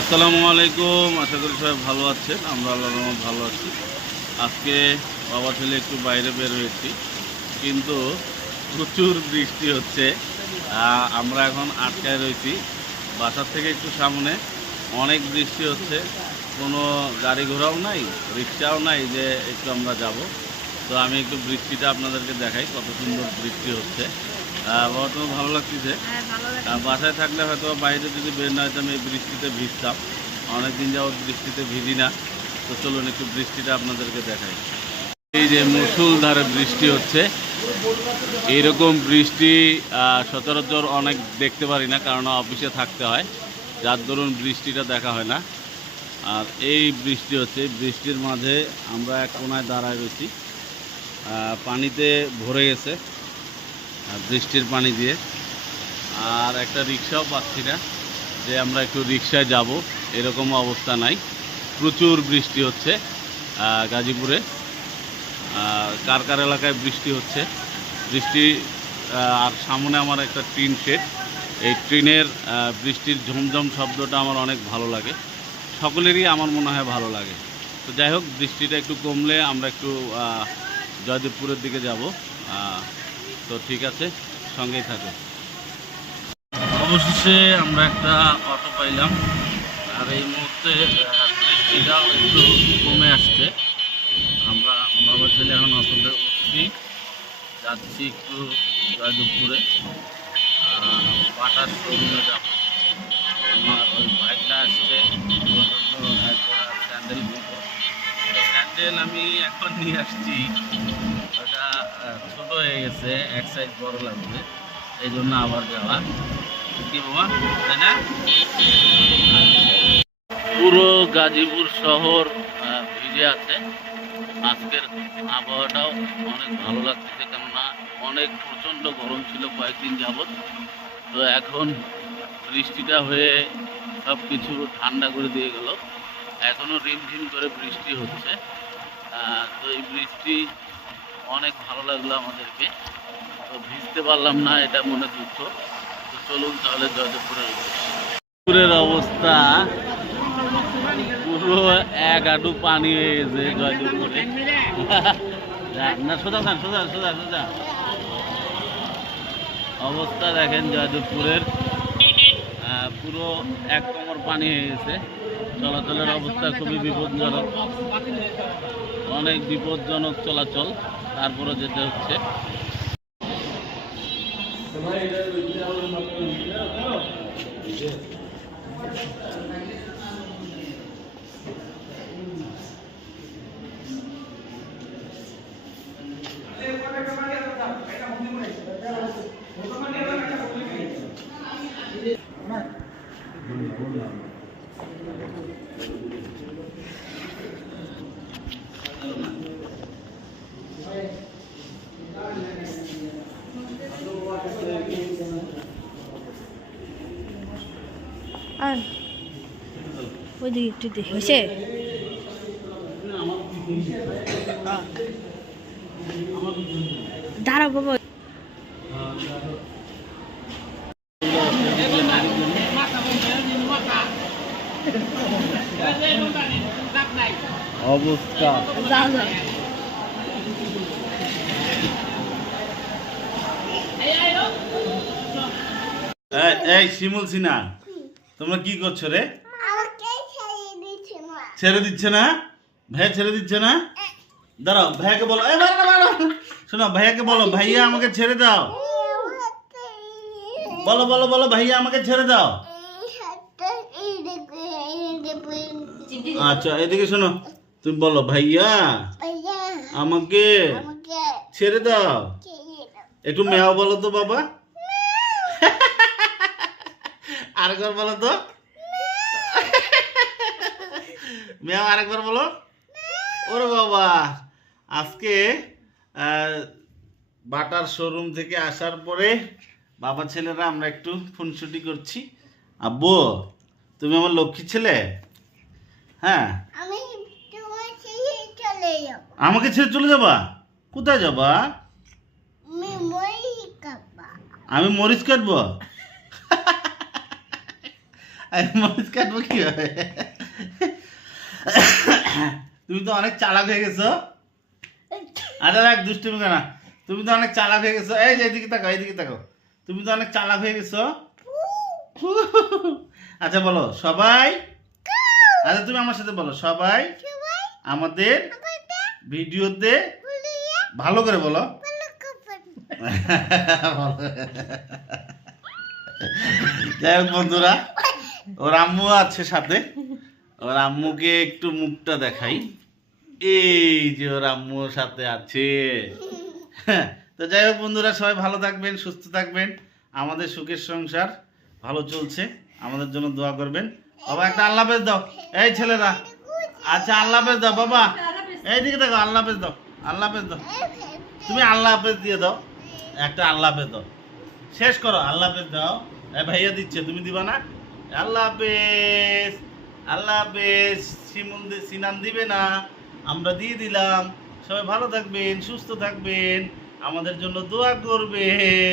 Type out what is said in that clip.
আসসালামু আলাইকুম। আশা করি সবাই ভালো আছেন। আমরা আল্লাহ ভালো আছি। আজকে বাবা ছেলে একটু বাইরে বের হয়েছি, কিন্তু প্রচুর বৃষ্টি হচ্ছে। আমরা এখন আটকায় রয়েছি। বাসার থেকে একটু সামনে অনেক বৃষ্টি হচ্ছে। কোনো গাড়ি ঘোড়াও নাই, রিক্সাও নাই যে একটু আমরা যাব। তো আমি একটু বৃষ্টিটা আপনাদেরকে দেখাই, কত সুন্দর বৃষ্টি হচ্ছে। বাবা তোমার ভালো লাগতেছে। হ্যাঁ আর বাসায় থাকলে হয়তো বাইরে যদি বের না হইতাম এই বৃষ্টিতে ভিজতাম। অনেকদিন যাবত বৃষ্টিতে ভিজি না। তো চলুন একটু বৃষ্টিটা আপনাদেরকে দেখাই। এই যে মুসুলধারে বৃষ্টি হচ্ছে। এইরকম বৃষ্টি সচরাচর অনেক দেখতে পারি না কারণ অফিসে থাকতে হয়। যার দরুন বৃষ্টিটা দেখা হয় না। আর এই বৃষ্টি হচ্ছে। বৃষ্টির মাঝে আমরা এক কোনায় দাঁড়ায় রয়েছি। পানিতে ভরে গেছে। বৃষ্টির পানি দিয়ে। আর একটা রিক্সাও পাচ্ছি না, যে আমরা একটু রিক্সায় যাব, এরকম অবস্থা নাই। প্রচুর বৃষ্টি হচ্ছে গাজীপুরে। কার কার এলাকায় বৃষ্টি হচ্ছে? বৃষ্টি আর সামনে আমার একটা ট্রেন শেড। এই ট্রেনের বৃষ্টির ঝমঝম শব্দটা আমার অনেক ভালো লাগে। সকলেরই আমার মনে হয় ভালো লাগে। তো যাই হোক, বৃষ্টিটা একটু কমলে আমরা একটু জয়দেবপুরের দিকে যাব। তো ঠিক আছে, সঙ্গেই থাকো। অবশেষে আমরা একটা অটো পাইলাম, আর এই মুহূর্তে একটু কমে আসছে। আমরা বাবা ছেলে এখন অটোতে উঠছি, যাচ্ছি একটু জয়দেবপুরে। পাটার শোরুমে যাব। আমার ওই বাইকটা আসছে, স্যান্ডেল স্যান্ডেল আমি এখন নিয়ে আসছি। ছোট হয়ে গেছে, এক সাইজ বড় লাগবে, এই জন্য আবার যাওয়া কি বাবা? তাই না? পুরো গাজীপুর শহর ভিজে আছে। আজকের আবহাওয়াটাও অনেক ভালো লাগতেছে কেননা অনেক প্রচণ্ড গরম ছিল কয়েকদিন যাবৎ। তো এখন বৃষ্টিটা হয়ে সব কিছু ঠান্ডা করে দিয়ে গেল। এখনও রিমঝিম করে বৃষ্টি হচ্ছে। তো এই বৃষ্টি অনেক ভালো লাগল আমাদেরকে। তো ভিজতে পারলাম না, এটা মনে দুঃখ। তো চলুন তাহলে জয়দেবপুরের। জয়দেবপুরের অবস্থা পুরো এক আটু পানি হয়ে গেছে জয়দেবপুরে না, সোজা যান, সোজা সোজা সোজা। অবস্থা দেখেন জয়দেবপুরের পুরো এক কোমর পানি হয়ে গেছে। চলাচলের অবস্থা খুবই বিপজ্জনক। অনেক বিপজ্জনক চলাচল তারপরে যেতে হচ্ছে। আর ওইদিকে একটু দেখি। হয়েছে? দাঁড়াও বাবা। অবস্থা। এই- এই শিমুল সিনা তোমরা কি করছ রে? ছেড়ে দিচ্ছে না? ভাইয়া ছেড়ে দিচ্ছে না? দাঁড়াও ভাইয়াকে বলো। এই বাড়া বাড়া শোনো ভাইয়াকে বলো ভাইয়া আমাকে ছেড়ে দাও। বলো বলো বলো ভাইয়া আমাকে ছেড়ে দাও। আচ্ছা এদিকে শোনো তুমি বলো ভাইয়া আমাকে ছেড়ে দাও। একটু মেয়াও বলো তো বাবা। আরেকবার বলো তো। মেয়াও আরেকবার বলো। ওরে বাবা আজকে বাটার শোরুম থেকে আসার পরে বাবা ছেলেরা আমরা একটু ফোনশুটি করছি। আব্বু তুমি আমার লক্ষ্মী ছেলে? হ্যাঁ। আমাকে ছেড়ে চলে যাবা? কোথায় যাবা? আমি আমি মরিচ কাটবো? আমি মরিচ কাটবো কীভাবে তুমি তো অনেক চালাক হয়ে গেছো। আরে রাখ দুষ্টুমি কেনা তুমি তো অনেক চালাক হয়ে গেছো। এই যে এদিকে তাকাও এইদিকে তাকাও। তুমি তো অনেক চালাক হয়ে গেছো। আচ্ছা বলো, সবাই? আচ্ছা তুমি আমার সাথে বলো, সবাই? আমাদের ভিডিওতে ভালো করে বলো। যাই হোক বন্ধুরা ওর আম্মু আছে সাথে। ওর আম্মুকে একটু মুখটা দেখাই। এই যে ওর আম্মুর সাথে আছে। তো যাই হোক বন্ধুরা, সবাই ভালো থাকবেন, সুস্থ থাকবেন। আমাদের সুখের সংসার ভালো চলছে। আমাদের জন্য দোয়া করবেন। বাবা, একটা আল্লাহ দাও। এই ছেলেরা। আচ্ছা আল্লাহ দাও, বাবা। এই এইদিকে দেখো, আল্লাহ দাও। আল্লাহ দাও। তুমি আল্লাহ দিয়ে দাও। একটা আল্লাহ দাও। শেষ করো, আল্লাহ হাফেজ দাও। ভাইয়া দিচ্ছে, তুমি দিবা না? আল্লাহ হাফেজ আল্লাহ হাফেজ দি- সিনান দিবে না, আমরা দিয়ে দিলাম। সবাই ভালো থাকবেন, সুস্থ থাকবেন, আমাদের জন্য দোয়া করবেন।